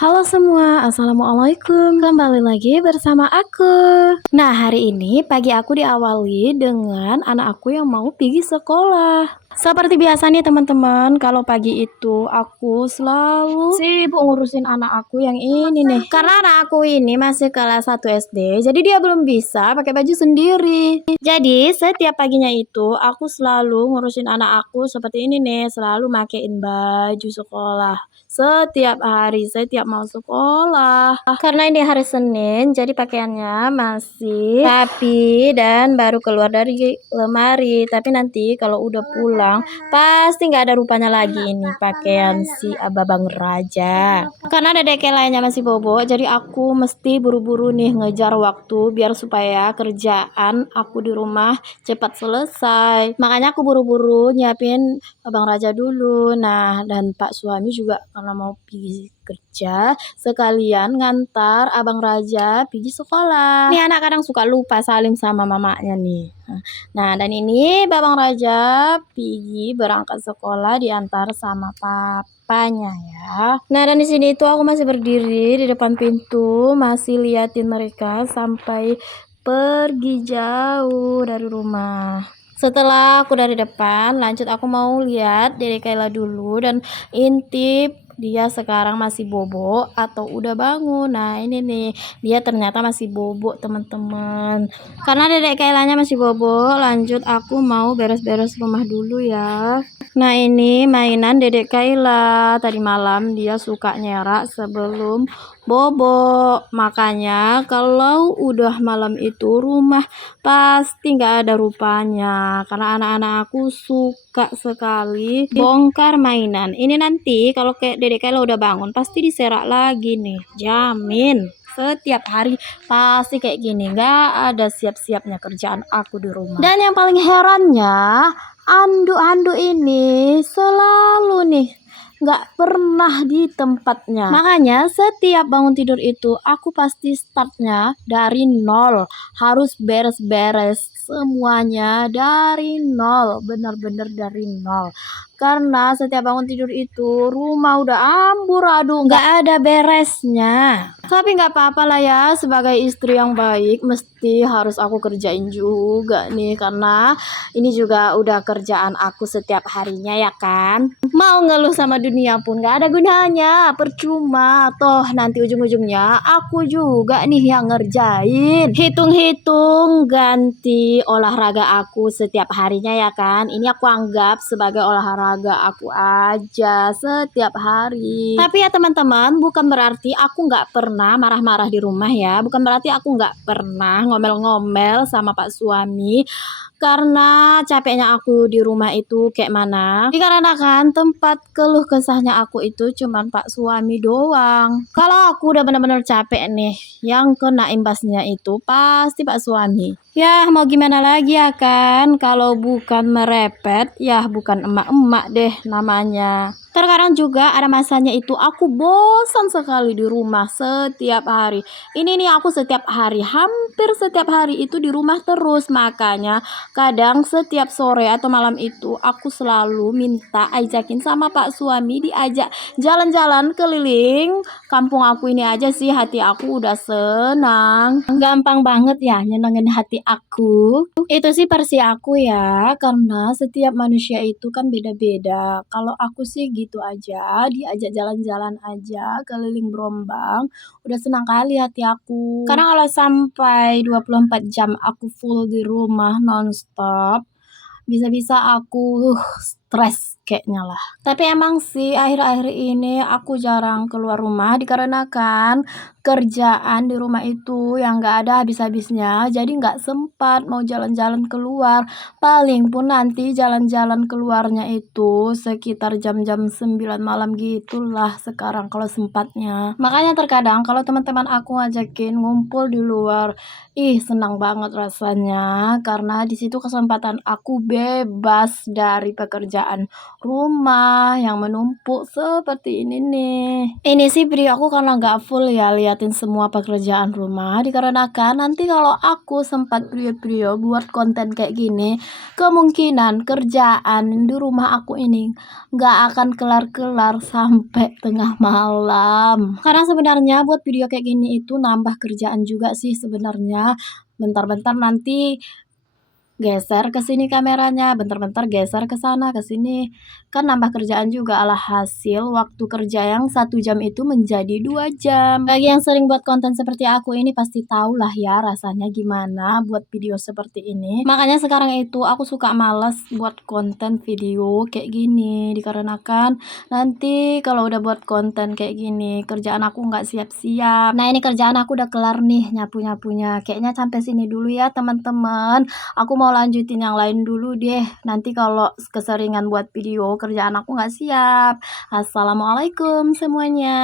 Halo semua, assalamualaikum. Kembali lagi bersama aku. Nah, hari ini pagi aku diawali dengan anak aku yang mau pergi sekolah. Seperti biasa nih teman-teman, kalau pagi itu aku selalu sibuk ngurusin anak aku yang ini nih. Karena anak aku ini masih kelas 1 SD, jadi dia belum bisa pakai baju sendiri. Jadi setiap paginya itu aku selalu ngurusin anak aku seperti ini nih, selalu makein baju sekolah. Setiap hari, setiap mau sekolah. Karena ini hari Senin, jadi pakaiannya masih rapi dan baru keluar dari lemari. Tapi nanti kalau udah pulang, pasti nggak ada rupanya lagi ini pakaian si Abang Raja. Karena dedek lainnya masih bobo, jadi aku mesti buru-buru nih ngejar waktu biar supaya kerjaan aku di rumah cepat selesai. Makanya aku buru-buru nyiapin Abang Raja dulu. Nah, dan Pak suami juga karena mau pergi kerja, sekalian ngantar Abang Raja pergi sekolah. Nih anak kadang suka lupa salim sama mamanya nih. Nah, dan ini Babang Raja pergi berangkat sekolah diantar sama papanya ya. Nah, dan di sini itu aku masih berdiri di depan pintu, masih liatin mereka sampai pergi jauh dari rumah. Setelah aku dari depan, lanjut aku mau lihat Dedek Kayla dulu dan intip dia sekarang masih bobo atau udah bangun. Nah, ini nih, dia ternyata masih bobo, teman-teman. Karena Dedek Kaylanya masih bobo, lanjut aku mau beres-beres rumah dulu ya. Nah, ini mainan Dedek Kayla. Tadi malam dia suka nyerak sebelum bobo. Makanya kalau udah malam itu rumah pasti nggak ada rupanya. Karena anak-anak aku suka sekali bongkar mainan. Ini nanti kalau kayak Dedek Kayla udah bangun pasti diserak lagi nih. Jamin. Setiap hari pasti kayak gini, nggak ada siap-siapnya kerjaan aku di rumah. Dan yang paling herannya, anduk-anduk ini selalu nih nggak pernah di tempatnya. Makanya setiap bangun tidur itu aku pasti startnya dari nol. Harus beres-beres semuanya dari nol. Bener-bener dari nol. Karena setiap bangun tidur itu rumah udah amburadul, nggak ada beresnya. Tapi nggak apa-apa lah ya, sebagai istri yang baik mesti harus aku kerjain juga nih. Karena ini juga udah kerjaan aku setiap harinya ya kan. Mau ngeluh sama dunia pun gak ada gunanya, percuma. Toh nanti ujung-ujungnya aku juga nih yang ngerjain. Hitung-hitung ganti olahraga aku setiap harinya ya kan. Ini aku anggap sebagai olahraga aku aja setiap hari. Tapi ya teman-teman, bukan berarti aku gak pernah marah-marah di rumah ya. Bukan berarti aku gak pernah ngomel-ngomel sama Pak suami. Karena capeknya aku di rumah itu kayak mana? Dikarenakan tempat keluh kesahnya aku itu cuman Pak suami doang. Kalau aku udah bener-bener capek nih, yang kena imbasnya itu pasti Pak suami. Ya mau gimana lagi ya kan? Kalau bukan merepet, ya bukan emak-emak deh namanya. Terkadang juga ada masanya itu aku bosan sekali di rumah setiap hari. Ini nih aku setiap hari, hampir setiap hari itu di rumah terus. Makanya kadang setiap sore atau malam itu aku selalu minta ajakin sama Pak suami diajak jalan-jalan keliling kampung aku ini aja sih, hati aku udah senang. Gampang banget ya nyenengin hati aku. Itu sih versi aku ya, karena setiap manusia itu kan beda-beda. Kalau aku sih gitu aja, diajak jalan-jalan aja keliling Brombang, udah senang kali hati aku. Karena kalau sampai 24 jam aku full di rumah nonstop, bisa-bisa aku stres kayaknya lah. Tapi emang sih akhir-akhir ini aku jarang keluar rumah dikarenakan kerjaan di rumah itu yang gak ada habis-habisnya, jadi gak sempat mau jalan-jalan keluar. Paling pun nanti jalan-jalan keluarnya itu sekitar jam-jam 9 malam gitulah sekarang kalau sempatnya. Makanya terkadang kalau teman-teman aku ngajakin ngumpul di luar, senang banget rasanya karena di situ kesempatan aku bebas dari pekerjaan pekerjaan rumah yang menumpuk seperti ini nih. Ini sih video aku karena nggak full ya liatin semua pekerjaan rumah, dikarenakan nanti kalau aku sempat video-video buat konten kayak gini, kemungkinan kerjaan di rumah aku ini nggak akan kelar-kelar sampai tengah malam. Karena sebenarnya buat video kayak gini itu nambah kerjaan juga sih sebenarnya. Bentar-bentar nanti geser ke sini kameranya, bentar-bentar geser ke sana, ke sini. Kan nambah kerjaan juga, alhasil waktu kerja yang 1 jam itu menjadi 2 jam. Bagi yang sering buat konten seperti aku ini pasti tahu lah ya rasanya gimana buat video seperti ini. Makanya sekarang itu aku suka males buat konten video kayak gini, dikarenakan nanti kalau udah buat konten kayak gini, kerjaan aku nggak siap-siap. Nah ini kerjaan aku udah kelar nih nyapu-nyapunya. Kayaknya sampai sini dulu ya teman-teman. Aku mau lanjutin yang lain dulu deh. Nanti kalau keseringan buat video, kerjaan aku nggak siap. Assalamualaikum semuanya.